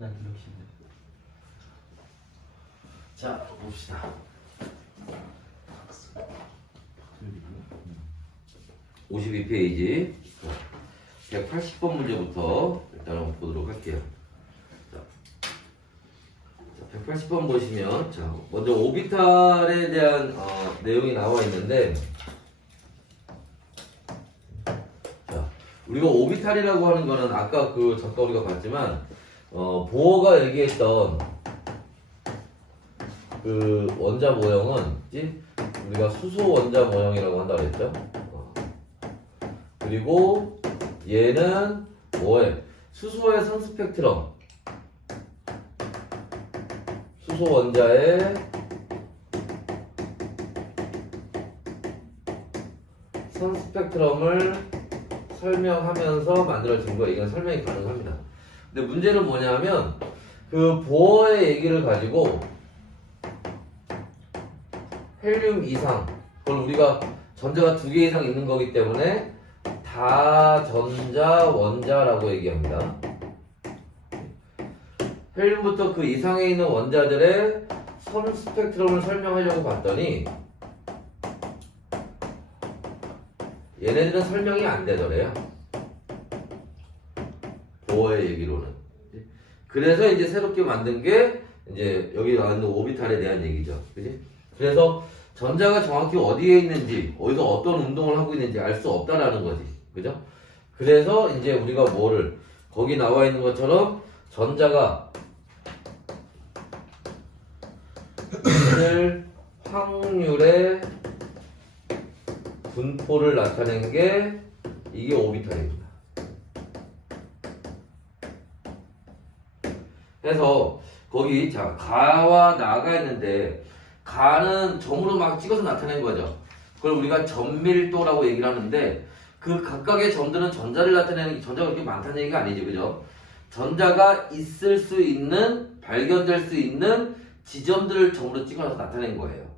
난 기록실래. 자, 봅시다. 52페이지 180번 문제부터 일단 한번 보도록 할게요. 자, 180번 보시면 자, 먼저 오비탈에 대한 내용이 나와 있는데 자, 우리가 오비탈이라고 하는 거는 아까 잠깐 우리가 봤지만 보어가 얘기했던 그 원자 모형은 우리가 수소 원자 모형이라고 한다고 했죠. 그리고 얘는 뭐에? 수소의 선 스펙트럼. 수소 원자의 선 스펙트럼을 설명하면서 만들어진 거예요. 이건 설명이 가능합니다. 근데 문제는 뭐냐면 그 보어의 얘기를 가지고 헬륨 이상, 그걸 우리가 전자가 2개 이상 있는 거기 때문에 다전자 원자라고 얘기합니다. 헬륨부터 그 이상에 있는 원자들의 선 스펙트럼을 설명하려고 봤더니 얘네들은 설명이 안 되더래요. 보어의 얘기로는. 그래서 이제 새롭게 만든 게 이제 여기 나와 있는 오비탈에 대한 얘기죠. 그지? 그래서 전자가 정확히 어디에 있는지, 어디서 어떤 운동을 하고 있는지 알 수 없다라는 거지. 그죠? 그래서 이제 우리가 뭐를, 거기 나와 있는 것처럼 전자가 있을 확률의 분포를 나타낸 게 이게 오비탈입니다. 그래서 거기 자 가와 나가 있는데 가는 점으로 막 찍어서 나타낸 거죠. 그걸 우리가 점밀도라고 얘기를 하는데 그 각각의 점들은 전자를 나타내는 게 전자가 그렇게 많다는 얘기가 아니죠. 그죠? 전자가 있을 수 있는, 발견될 수 있는 지점들을 점으로 찍어서 나타낸 거예요.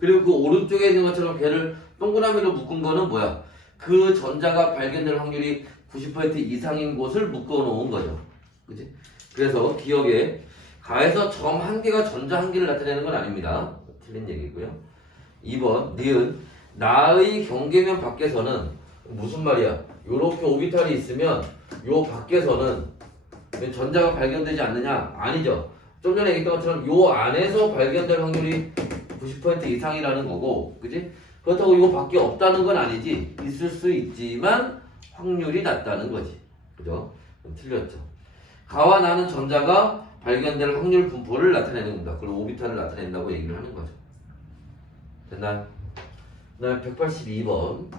그리고 그 오른쪽에 있는 것처럼 걔를 동그라미로 묶은 거는 뭐야? 그 전자가 발견될 확률이 90% 이상인 곳을 묶어 놓은 거죠. 그치? 그래서 기억에 가에서 점 한 개가 전자 한 개를 나타내는 건 아닙니다. 틀린 얘기고요. 2번 니은 나의 경계면 밖에서는 무슨 말이야? 요렇게 오비탈이 있으면 요 밖에서는 전자가 발견되지 않느냐? 아니죠. 좀 전에 얘기했던 것처럼 요 안에서 발견될 확률이 90% 이상이라는 거고, 그지? 그렇다고 이거 밖에 없다는 건 아니지. 있을 수 있지만 확률이 낮다는 거지. 그죠? 그럼 틀렸죠. 가와 나는 전자가 발견될 확률 분포를 나타내는 겁니다. 그리고 오비탈을 나타낸다고 얘기를 하는 거죠. 됐나요? 그 다음에 182번.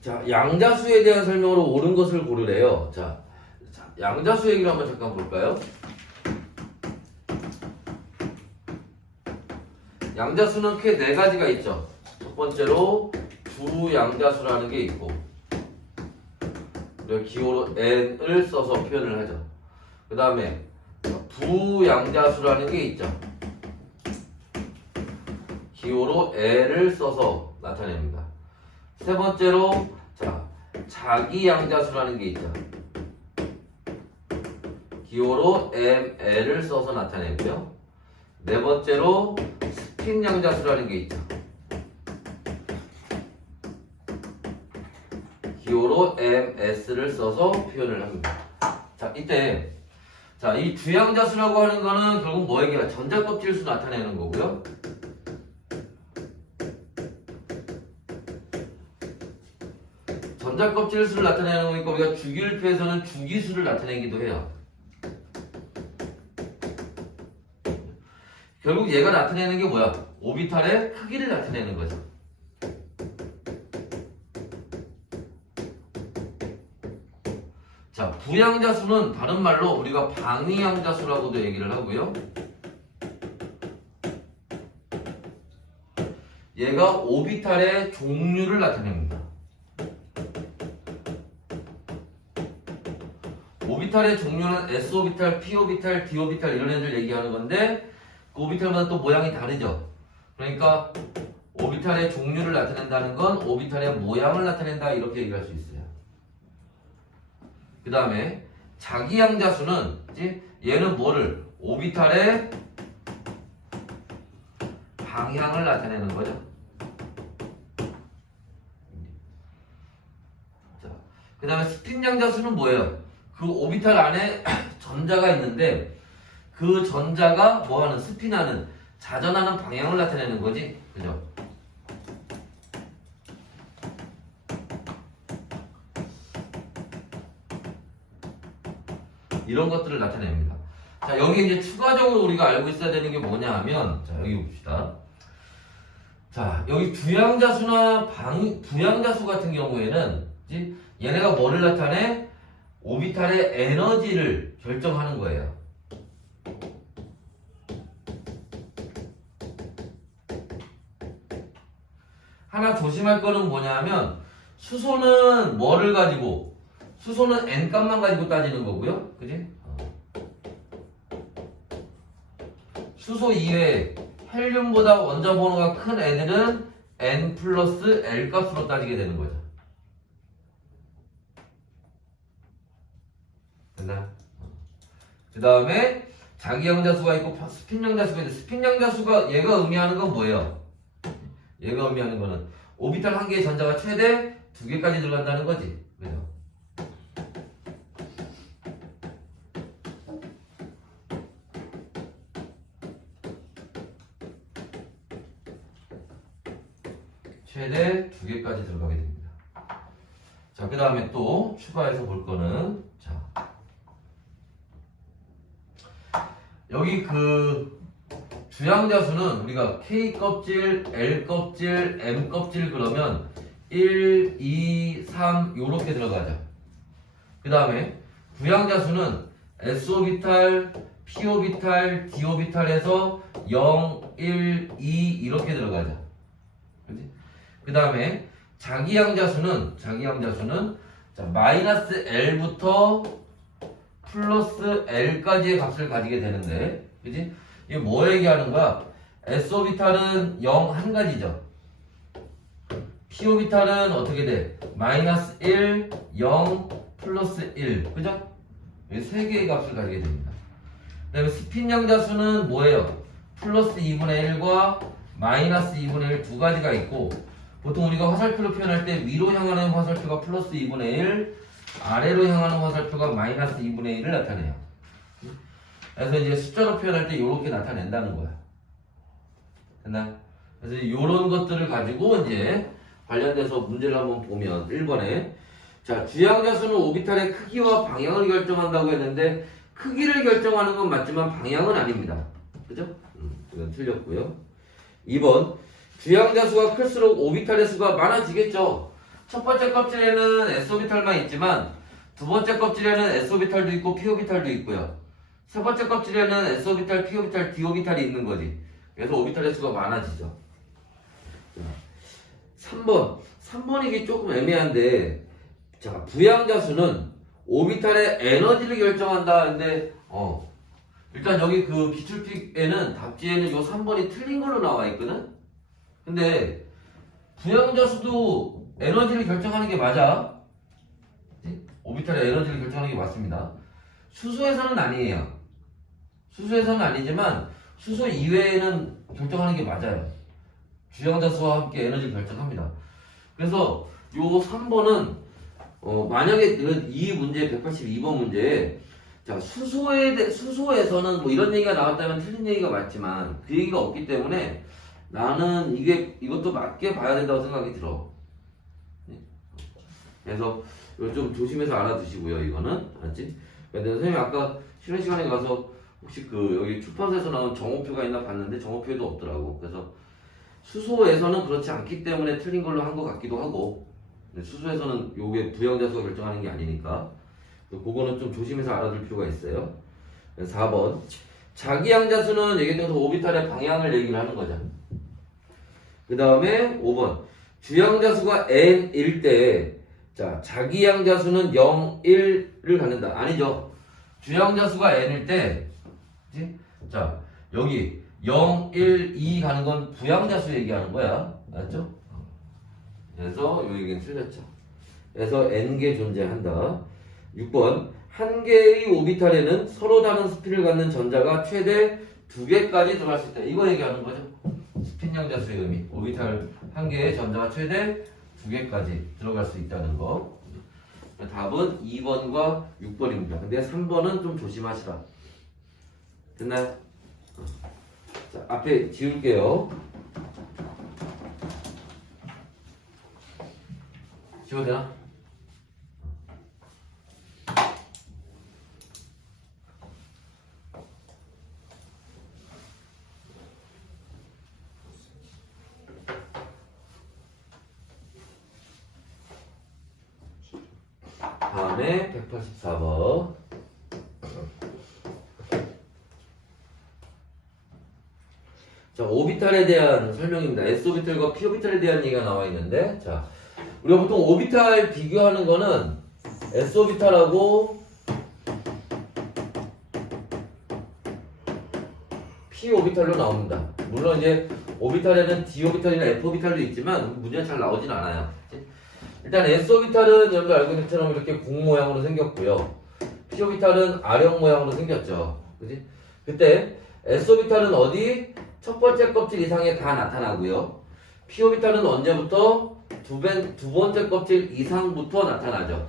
자, 양자수에 대한 설명으로 옳은 것을 고르래요. 자, 양자수 얘기를 한번 잠깐 볼까요? 양자수는 크게 4가지가 있죠. 첫 번째로 부양자수라는 게 있고, 그리고 기호로 n을 써서 표현을 하죠. 그 다음에 부양자수라는 게 있죠. 기호로 l을 써서 나타냅니다. 세 번째로 자기양자수라는 게 있죠. 기호로 ml을 써서 나타내고요. 네 번째로 스핀양자수라는 게 있죠. 기호로 ms를 써서 표현을 합니다. 자, 이때 이 주양자수라고 하는 거는 결국 뭐 얘기야? 전자껍질수 나타내는 거고요. 전자껍질수를 나타내는 거니까 우리가 주기율표에서는 주기수를 나타내기도 해요. 결국 얘가 나타내는 게 뭐야? 오비탈의 크기를 나타내는 거죠. 자, 부양자수는 다른 말로 우리가 방위양자수라고도 얘기를 하고요. 얘가 오비탈의 종류를 나타냅니다. 오비탈의 종류는 s오비탈, p오비탈, d오비탈 이런 애들 얘기하는 건데 그 오비탈마다 또 모양이 다르죠. 그러니까 오비탈의 종류를 나타낸다는 건 오비탈의 모양을 나타낸다 이렇게 얘기할 수 있어요. 그 다음에 자기양자수는 그치? 얘는 뭐를? 오비탈의 방향을 나타내는 거죠. 자, 그 다음에 스핀양자수는 뭐예요? 그 오비탈 안에 전자가 있는데 그 전자가 뭐하는? 스핀하는, 자전하는 방향을 나타내는 거지. 그죠? 이런 것들을 나타냅니다. 자, 여기 이제 추가적으로 우리가 알고 있어야 되는 게 뭐냐 하면, 자, 여기 봅시다. 자, 여기 부양자수나 부양자수 같은 경우에는, 그치? 얘네가 뭐를 나타내? 오비탈의 에너지를 결정하는 거예요. 하나 조심할 거는 뭐냐면, 수소는 뭐를 가지고, 수소는 N값만 가지고 따지는 거고요. 그지? 수소 이외에 헬륨보다 원자 번호가 큰 애들은 N 플러스 L 값으로 따지게 되는 거죠. 됐나요? 그 다음에 자기양자수가 있고 스핀양자수가 있는데, 스핀양자수가 얘가 의미하는 건 뭐예요? 얘가 의미하는 거는 오비탈 한 개의 전자가 최대 2개까지 들어간다는 거지. 그죠? 최대 2개까지 들어가게 됩니다. 자, 그 다음에 또 추가해서 볼 거는, 자, 여기 그 주양자수는 우리가 K 껍질, L 껍질, M 껍질 그러면 1, 2, 3 요렇게 들어가죠. 그 다음에 부양자수는 S오비탈, P오비탈, D오비탈에서 0, 1, 2 이렇게 들어가죠. 그치? 그 다음에 자기양자수는 자, 마이너스 L부터 플러스 L까지의 값을 가지게 되는데, 그치? 이게 뭐 얘기하는 거야? S오비탈은 0 한 가지죠. P오비탈은 어떻게 돼? 마이너스 1, 0, 플러스 1. 그죠? 이 세 개의 값을 가지게 됩니다. 그 다음에 스핀양자수는 뭐예요? 플러스 2분의 1과 마이너스 2분의 1 두 가지가 있고, 보통 우리가 화살표로 표현할 때 위로 향하는 화살표가 플러스 2분의 1, 아래로 향하는 화살표가 마이너스 2분의 1을 나타내요. 그래서 이제 숫자로 표현할 때 이렇게 나타낸다는 거야. 됐나? 그래서 이런 것들을 가지고 이제 관련돼서 문제를 한번 보면 1번에, 자, 주양자수는 오비탈의 크기와 방향을 결정한다고 했는데 크기를 결정하는 건 맞지만 방향은 아닙니다. 그죠? 이건 틀렸고요. 2번, 주양자수가 클수록 오비탈의 수가 많아지겠죠. 첫 번째 껍질에는 S오비탈만 있지만 두 번째 껍질에는 S오비탈도 있고 P오비탈도 있고요. 세 번째 껍질에는 S오비탈, P오비탈, D오비탈이 있는 거지. 그래서 오비탈의 수가 많아지죠. 3번 이게 조금 애매한데, 자, 부양자수는 오비탈의 에너지를 결정한다. 근데 일단 여기 그 기출픽에는 답지에는 요 3번이 틀린 걸로 나와 있거든. 근데 부양자수도 에너지를 결정하는 게 맞아. 오비탈의 에너지를 결정하는 게 맞습니다. 수소에서는 아니에요. 수소에서는 아니지만 수소 이외에는 결정하는 게 맞아요. 주양자수와 함께 에너지를 결정합니다. 그래서 요 3번은 만약에 이 문제 182번 문제에, 자, 수소에서는 뭐 이런 얘기가 나왔다면 틀린 얘기가 맞지만 그 얘기가 없기 때문에 나는 이것도 맞게 봐야 된다고 생각이 들어. 그래서 이걸 좀 조심해서 알아두시고요. 이거는 알았지? 근데 선생님이 아까 쉬는 시간에 가서 혹시 여기 출판사에서 나온 정오표가 있나 봤는데 정오표도 없더라고. 그래서 수소에서는 그렇지 않기 때문에 틀린 걸로 한 것 같기도 하고, 수소에서는 요게 부양자수가 결정하는 게 아니니까 그거는 좀 조심해서 알아둘 필요가 있어요. 4번, 자기양자수는 얘기해서 오비탈의 방향을 얘기를 하는 거죠. 그 다음에 5번, 주양자수가 n일 때, 자, 자기양자수는 0, 1을 갖는다. 아니죠. 주양자수가 n일 때, 그치? 자, 여기 0, 1, 2 가는 건 부양자수 얘기하는 거야. 맞죠? 그래서 요 얘기는 틀렸죠. 그래서 n개 존재한다. 6번 한 개의 오비탈에는 서로 다른 스핀을 갖는 전자가 최대 2개까지 들어갈 수 있다. 이거 얘기하는 거죠. 스핀 양자수의 의미. 오비탈 한 개의 전자가 최대 2개까지 들어갈 수 있다는 거. 답은 2번과 6번입니다. 근데 3번은 좀 조심하시라. 됐나요? 자, 앞에 지울게요. 지워도 되나? 다음에 184번. 자, 오비탈에 대한 설명입니다. S오비탈과 P오비탈에 대한 얘기가 나와 있는데, 자, 우리가 보통 오비탈 비교하는 거는 S오비탈하고 P오비탈로 나옵니다. 물론 이제 오비탈에는 D오비탈이나 F오비탈도 있지만 문제가 잘 나오진 않아요. 일단 S오비탈은 여러분들 알고 있는 것처럼 이렇게 공 모양으로 생겼고요. P오비탈은 R형 모양으로 생겼죠. 그지? 그때 S오비탈은 어디? 첫 번째 껍질 이상에 다 나타나고요. P오비탈은 언제부터? 두 번째 껍질 이상부터 나타나죠.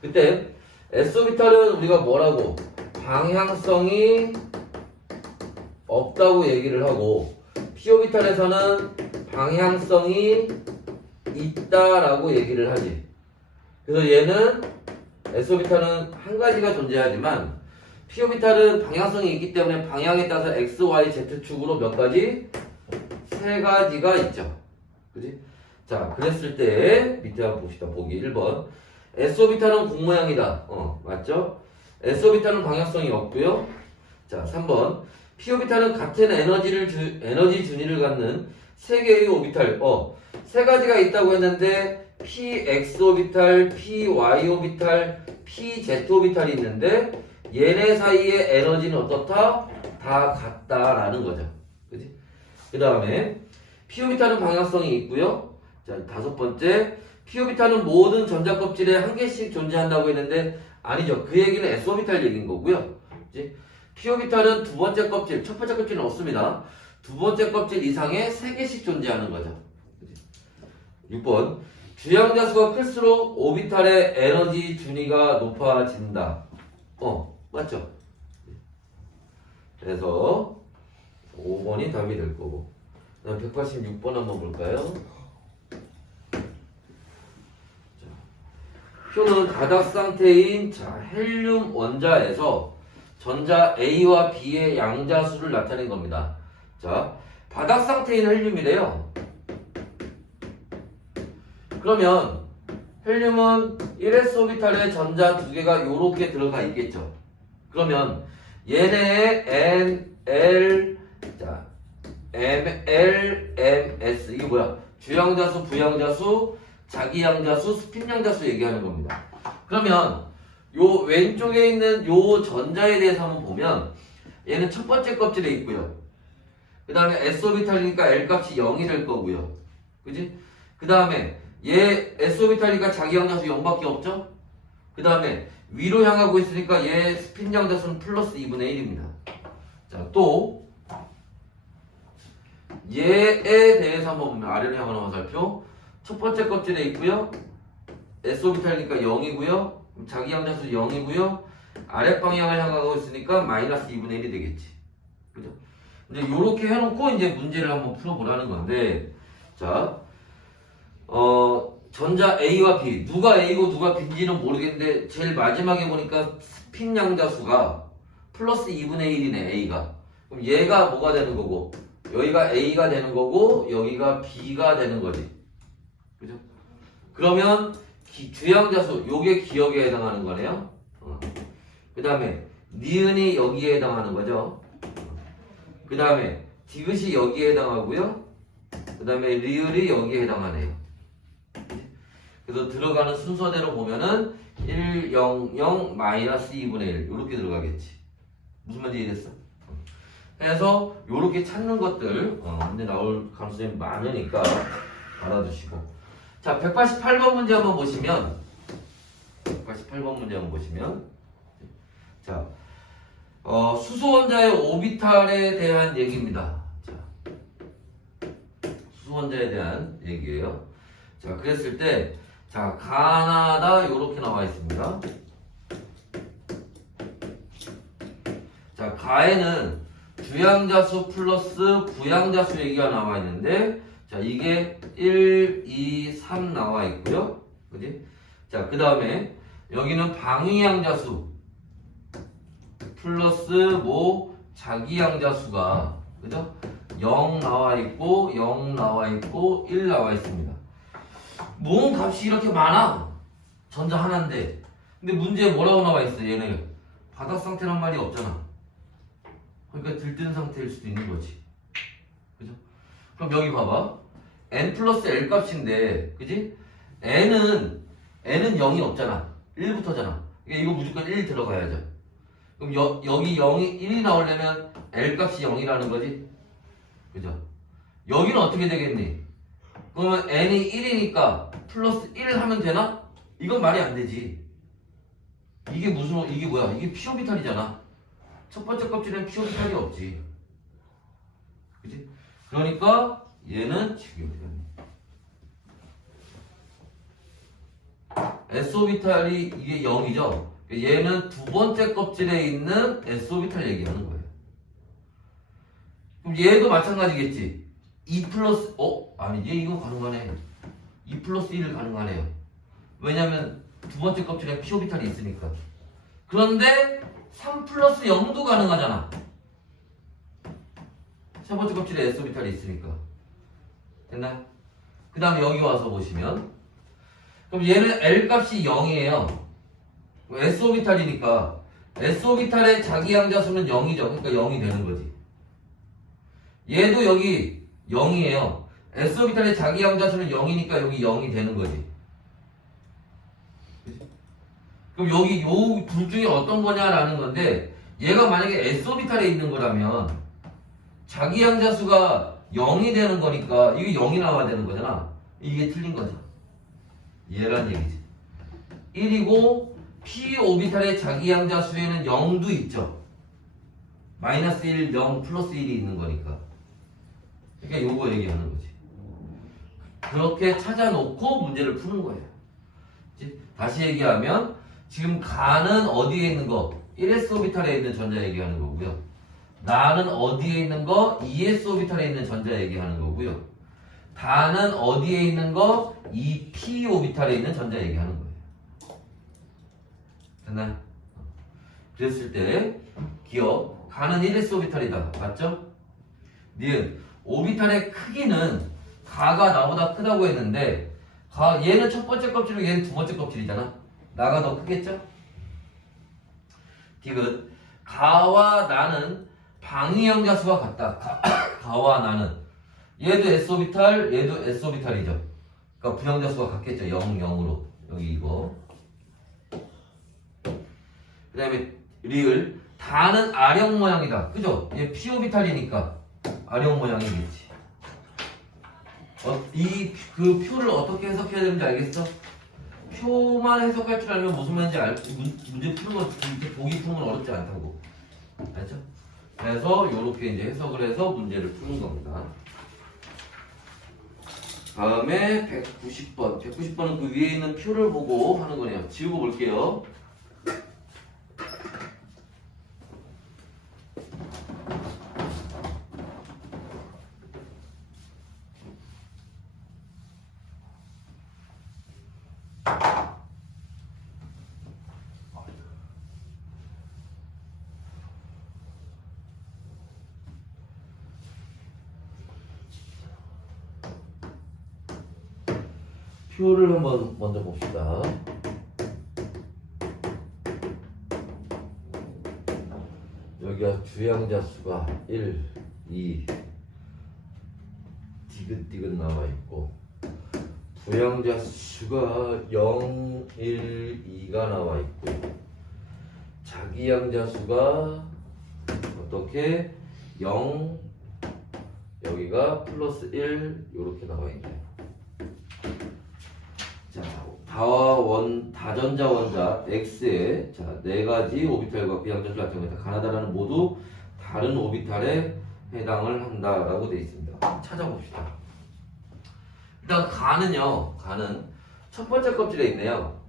그때 S오비탈은 우리가 뭐라고? 방향성이 없다고 얘기를 하고, P오비탈에서는 방향성이 있다라고 얘기를 하지. 그래서 얘는 S오비탈은 한 가지가 존재하지만 P오비탈은 방향성이 있기 때문에 방향에 따라서 X, Y, Z축으로 몇 가지? 세 가지가 있죠. 그지? 자, 그랬을 때 밑에 한번 봅시다. 보기 1번. S오비탈은 공 모양이다. 맞죠? S오비탈은 방향성이 없고요. 자, 3번. P오비탈은 같은 에너지 준위를 갖는 세 개의 오비탈. 세 가지가 있다고 했는데 PX오비탈, PY오비탈, PZ오비탈이 있는데 얘네 사이의 에너지는 어떻다? 다 같다라는 거죠. 그지? 그 다음에 P오비탈은 방향성이 있고요. 자, 5번째. P오비탈은 모든 전자 껍질에 한 개씩 존재한다고 했는데 아니죠. 그 얘기는 S오비탈 얘기인 거고요. 그지? P오비탈은 두 번째 껍질, 첫 번째 껍질은 없습니다. 두 번째 껍질 이상에 3개씩 존재하는 거죠. 6번. 주양자수가 클수록 오비탈의 에너지 준위가 높아진다. 맞죠? 그래서 5번이 답이 될 거고. 그다음 186번 한번 볼까요? 표는 가닥 상태인 헬륨 원자에서 전자 A와 B의 양자수를 나타낸 겁니다. 자, 바닥 상태인 헬륨이래요. 그러면 헬륨은 1s 오비탈에 전자 2개가 요렇게 들어가 있겠죠. 그러면 얘네의 N, L, 자, M, L, M, S 이게 뭐야? 주양자수, 부양자수, 자기양자수, 스핀양자수 얘기하는 겁니다. 그러면 요 왼쪽에 있는 요 전자에 대해서 한번 보면 얘는 첫 번째 껍질에 있고요. 그 다음에 S오비탈이니까 L값이 0이 될 거고요. 그지? 그 다음에 얘 S오비탈이니까 자기양자수 0밖에 없죠? 그 다음에 위로 향하고 있으니까 얘 스핀양자수는 플러스 2분의 1입니다. 자, 또 얘에 대해서 한번 보면 아래로 향하는 화살표 첫 번째 껍질에 있고요. S오비탈이니까 0이고요. 자기양자수 0이고요. 아랫방향을 향하고 있으니까 마이너스 2분의 1이 되겠지. 그죠? 이제 요렇게 해놓고 이제 문제를 한번 풀어보라는 건데, 자, 전자 A와 B, 누가 A고 누가 B인지는 모르겠는데, 제일 마지막에 보니까 스핀 양자수가 플러스 2분의 1이네, A가. 그럼 얘가 뭐가 되는 거고, 여기가 A가 되는 거고, 여기가 B가 되는 거지. 그죠? 그러면, 주양자수, 요게 기억에 해당하는 거네요. 그 다음에, 니은이 여기에 해당하는 거죠. 그 다음에, 디귿이 여기에 해당하고요. 그 다음에, 리을이 여기에 해당하네요. 그래서 들어가는 순서대로 보면은, 1, 0, 0, 마이너스 2분의 1. 요렇게 들어가겠지. 무슨 말인지 이해됐어? 해서, 요렇게 찾는 것들, 문제 나올 가능성이 많으니까, 알아두시고. 자, 188번 문제 한번 보시면, 88번 문제 한번 보시면 자, 수소원자의 오비탈에 대한 얘기입니다. 자, 수소원자에 대한 얘기예요. 자, 그랬을 때 자, 가나다 요렇게 나와 있습니다. 자, 가에는 주양자수 플러스 부양자수 얘기가 나와 있는데 자, 이게 1, 2, 3 나와 있고요. 그지? 자, 그 다음에 여기는 방위양자수 플러스 뭐 자기양자수가 그죠? 0 나와 있고 0 나와 있고 1 나와 있습니다. 모음 값이 이렇게 많아. 전자 하나인데. 근데 문제에 뭐라고 나와 있어? 얘네 바닥 상태란 말이 없잖아. 그러니까 들뜬 상태일 수도 있는 거지. 그죠? 그럼 여기 봐봐. n 플러스 l 값인데, 그지? n은 0이 없잖아. 1부터잖아. 그러니까 이거 무조건 1 들어가야죠. 그럼 여기 0이 1이 나오려면 l 값이 0이라는 거지. 그죠? 여기는 어떻게 되겠니? 그러면 n이 1이니까 플러스 1 하면 되나? 이건 말이 안 되지. 이게 뭐야? 이게 p 오비탈이잖아. 첫 번째 껍질에는 p 오비탈이 없지. 그치? 그러니까 얘는 지금 s 오비탈이 이게 0이죠. 얘는 두 번째 껍질에 있는 s 오비탈 얘기하는 거예요. 그럼 얘도 마찬가지겠지. 2 플러스 아니 얘 이거 가능하네. 2 플러스 1을 가능하네요. 왜냐면 두 번째 껍질에 p 오비탈이 있으니까. 그런데 3 플러스 0도 가능하잖아. 세 번째 껍질에 s 오비탈이 있으니까. 됐나요? 그 다음에 여기 와서 보시면 그럼 얘는 l 값이 0이에요. s 오비탈이니까 s 오비탈의 자기양자수는 0이죠. 그러니까 0이 되는 거지. 얘도 여기 0이에요. s 오비탈의 자기양자수는 0이니까 여기 0이 되는 거지. 그치? 그럼 여기 요 둘 중에 어떤 거냐라는 건데 얘가 만약에 s 오비탈에 있는 거라면 자기양자수가 0이 되는 거니까 이게 0이 나와야 되는 거잖아. 이게 틀린 거죠. 얘란 얘기지. 1이고 p 오비탈의 자기양자수에는 0도 있죠. 마이너스 1, 0, 플러스 1이 있는 거니까. 그러니까 요거 얘기하는 거지. 그렇게 찾아놓고 문제를 푸는 거예요. 다시 얘기하면 지금 가는 어디에 있는 거? 1s 오비탈에 있는 전자 얘기하는 거고요. 나는 어디에 있는 거? 2s 오비탈에 있는 전자 얘기하는 거고요. 다는 어디에 있는 거? 2p 오비탈에 있는 전자 얘기하는 거예요. 됐나요? 그랬을 때 기억 가는 1s 오비탈이다. 맞죠? 니은 오비탈의 크기는 가가 나보다 크다고 했는데 얘는 첫 번째 껍질이고 얘는 두 번째 껍질이잖아. 나가 더 크겠죠? 디귿 가와 나는 방위형자수가 같다. 가와 나는 얘도 S오비탈 얘도 S오비탈이죠. 그러니까 부형자수가 같겠죠. 0, 0으로 여기 이거. 그 다음에 리을 다는 R형 모양이다. 그죠? 얘 P오비탈이니까 R형 모양이겠지. 그 표를 어떻게 해석해야 되는지 알겠어? 표만 해석할 줄 알면 무슨 말인지 알고 문제 푸는 건 이렇게 보기 푸는 건 어렵지 않다고. 알죠? 그래서 이렇게 이제 해석을 해서 문제를 푸는 겁니다. 다음에 190번. 190번은 그 위에 있는 표를 보고 하는 거네요. 지우고 볼게요. 표를 한번 먼저 봅시다. 여기가 주양자 수가 1, 2 디귿디귿 나와 있고 부양자 수가 0, 1, 2가 나와 있고 자기양자 수가 어떻게 0 여기가 플러스 1 이렇게 나와 있네요. 자, 다전자 원자 X에 자, 네 가지 오비탈과 비항자수 나타납니다. 가나다라는 모두 다른 오비탈에 해당을 한다라고 되어 있습니다. 찾아봅시다. 일단 가는 첫 번째 껍질에 있네요.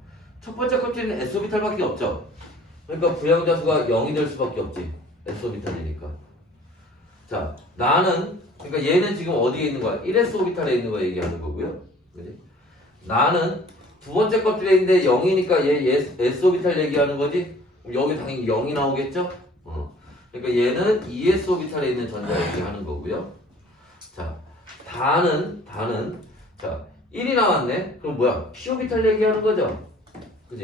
첫 번째 껍질은 S오비탈밖에 없죠. 그러니까 부양자수가 0이 될 수밖에 없지. S오비탈이니까. 자, 나는 그러니까 얘는 지금 어디에 있는 거야? 1S오비탈에 있는 거 얘기하는 거고요. 그지? 나는 두 번째 껍질에 있는데 0이니까 얘 S오비탈 얘기하는 거지? 여기 당연히 0이 나오겠죠? 그러니까 얘는 2S오비탈에 있는 전자 얘기하는 거고요. 자, 다는 자, 1이 나왔네? 그럼 뭐야? P오비탈 얘기하는 거죠? 그지?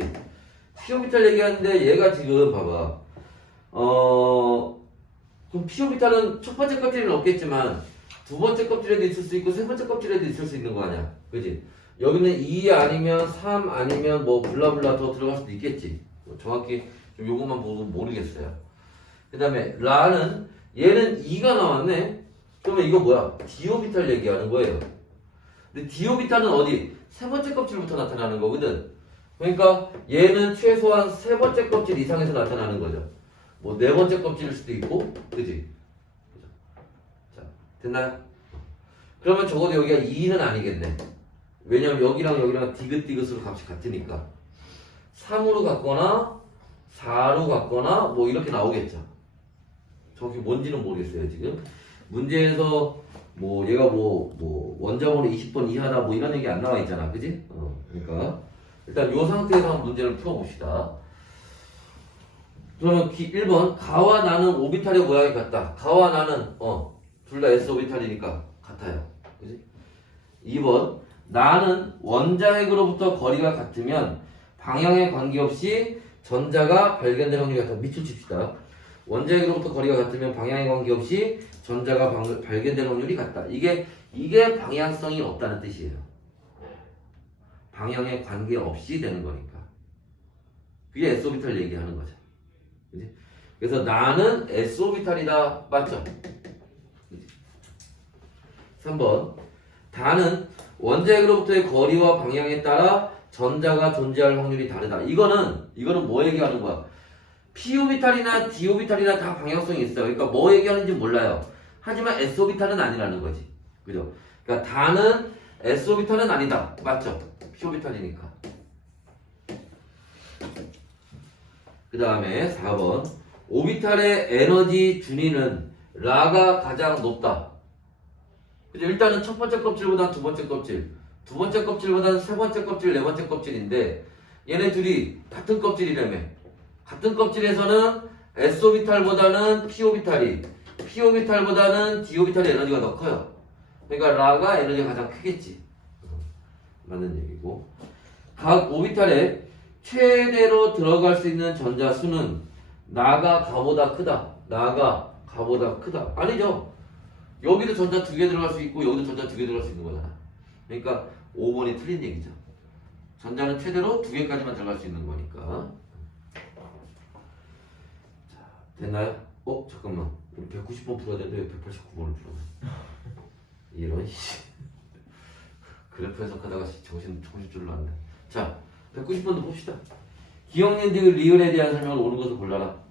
P오비탈 얘기하는데 얘가 지금 봐봐. 그럼 P오비탈은 첫 번째 껍질에는 없겠지만 두 번째 껍질에도 있을 수 있고 세 번째 껍질에도 있을 수 있는 거 아니야? 그지? 여기는 2 아니면 3 아니면 뭐 블라블라 더 들어갈 수도 있겠지. 정확히 좀 요것만 보고 모르겠어요. 그 다음에 라는 얘는 2가 나왔네? 그러면 이거 뭐야? D오비탈 얘기하는 거예요. 근데 D오비탈은 어디? 세 번째 껍질부터 나타나는 거거든. 그러니까 얘는 최소한 세 번째 껍질 이상에서 나타나는 거죠. 뭐 네 번째 껍질일 수도 있고, 그지? 자, 됐나요? 그러면 적어도 여기가 2는 아니겠네. 왜냐면 여기랑 디귿디귿으로 값이 같으니까. 3으로 갔거나 4로 갔거나 뭐 이렇게 나오겠죠. 정확히 뭔지는 모르겠어요 지금. 문제에서 뭐 얘가 뭐 원자번호 20번 이하다 뭐 이런 얘기 안 나와 있잖아, 그지? 그러니까 일단 요 상태에서 한번 문제를 풀어봅시다. 그러면 1번 가와 나는 오비탈의 모양이 같다. 가와 나는 둘 다 S 오비탈이니까 같아요, 그지? 2번 나는 원자핵으로부터 거리가 같으면 방향에 관계없이 전자가 발견될 확률이 같다. 밑줄 칩시다. 원자핵으로부터 거리가 같으면 방향에 관계없이 전자가 발견될 확률이 같다. 이게 방향성이 없다는 뜻이에요. 방향에 관계없이 되는 거니까. 그게 S오비탈 얘기하는 거죠. 그치? 그래서 나는 S오비탈이다. 맞죠? 그치? 3번 다는 원자핵으로부터의 거리와 방향에 따라 전자가 존재할 확률이 다르다. 이거는 뭐 얘기하는 거야? P오비탈이나 D오비탈이나 다 방향성이 있어요. 그러니까 뭐 얘기하는지 몰라요. 하지만 S오비탈은 아니라는 거지. 그죠? 그러니까 다는 S오비탈은 아니다. 맞죠? P오비탈이니까. 그 다음에 4번 오비탈의 에너지 준위는 라가 가장 높다. 그죠? 일단은 첫 번째 껍질보다 두 번째 껍질, 두 번째 껍질보다는 세 번째 껍질, 네 번째 껍질인데 얘네 둘이 같은 껍질이라며. 같은 껍질에서는 S오비탈보다는 P오비탈보다는 D오비탈의 에너지가 더 커요. 그러니까 라가 에너지가 가장 크겠지. 맞는 얘기고. 각 오비탈에 최대로 들어갈 수 있는 전자 수는 나가 가보다 크다. 나가 가보다 크다. 아니죠. 여기도 전자 두 개 들어갈 수 있고 여기도 전자 두 개 들어갈 수 있는 거잖아. 그러니까 5번이 틀린 얘기죠. 전자는 최대로 두 개까지만 들어갈 수 있는 거니까. 자, 됐나요? 잠깐만. 우리 190번 풀어야 되는데 왜 189번을 풀어? 이런 씨. 그래프 해석하다가 정신줄 났네. 자, 190번도 봅시다. 기억, 니은, 리을에 대한 설명을 옳은 것을 골라라.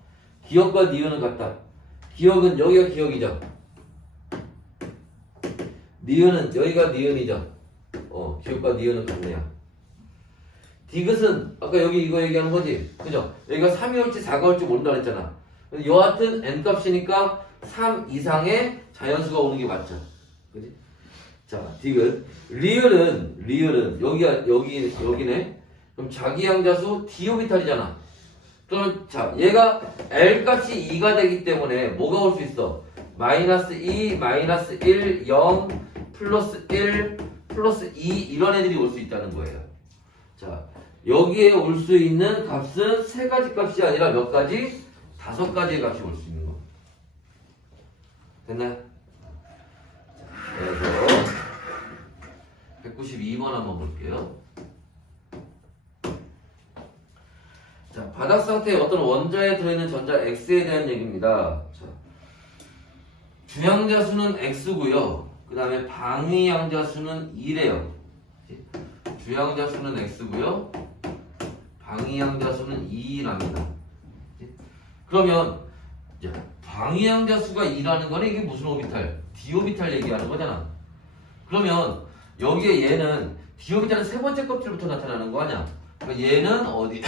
기억과 니은은 같다. 기억은 여기가 기억이죠. 니은은 여기가 니은이죠. 기억과 니은은 같네요. 디귿은 아까 여기 이거 얘기하는 거지, 그죠? 여기가 3이 올지 4가 올지 모른다 그랬잖아. 여하튼 n 값이니까 3 이상의 자연수가 오는 게 맞죠. 그지? 자, 디귿. 리을은 여기네. 그럼 자기양자수 D오비탈이잖아. 그러면 자, 얘가 L 값이 2가 되기 때문에 뭐가 올 수 있어? -2, -1, 0, +1, +2 이런 애들이 올 수 있다는 거예요. 자, 여기에 올 수 있는 값은 세 가지 값이 아니라 몇 가지? 5가지의 값이 올 수 있는 거. 됐나요? 그래서 192번 한번 볼게요. 자, 바닥 상태의 어떤 원자에 들어있는 전자 X에 대한 얘기입니다. 자, 주양자 수는 X고요. 그 다음에 방위양자 수는 2래요. 주양자 수는 x고요. 방위양자 수는 2랍니다. 그러면 이제 방위양자 수가 2라는 거는 이게 무슨 오비탈? d 오비탈 얘기하는 거잖아. 그러면 여기에 얘는 d 오비탈은 세 번째 껍질부터 나타나는 거 아니야? 그러니까 얘는 어디?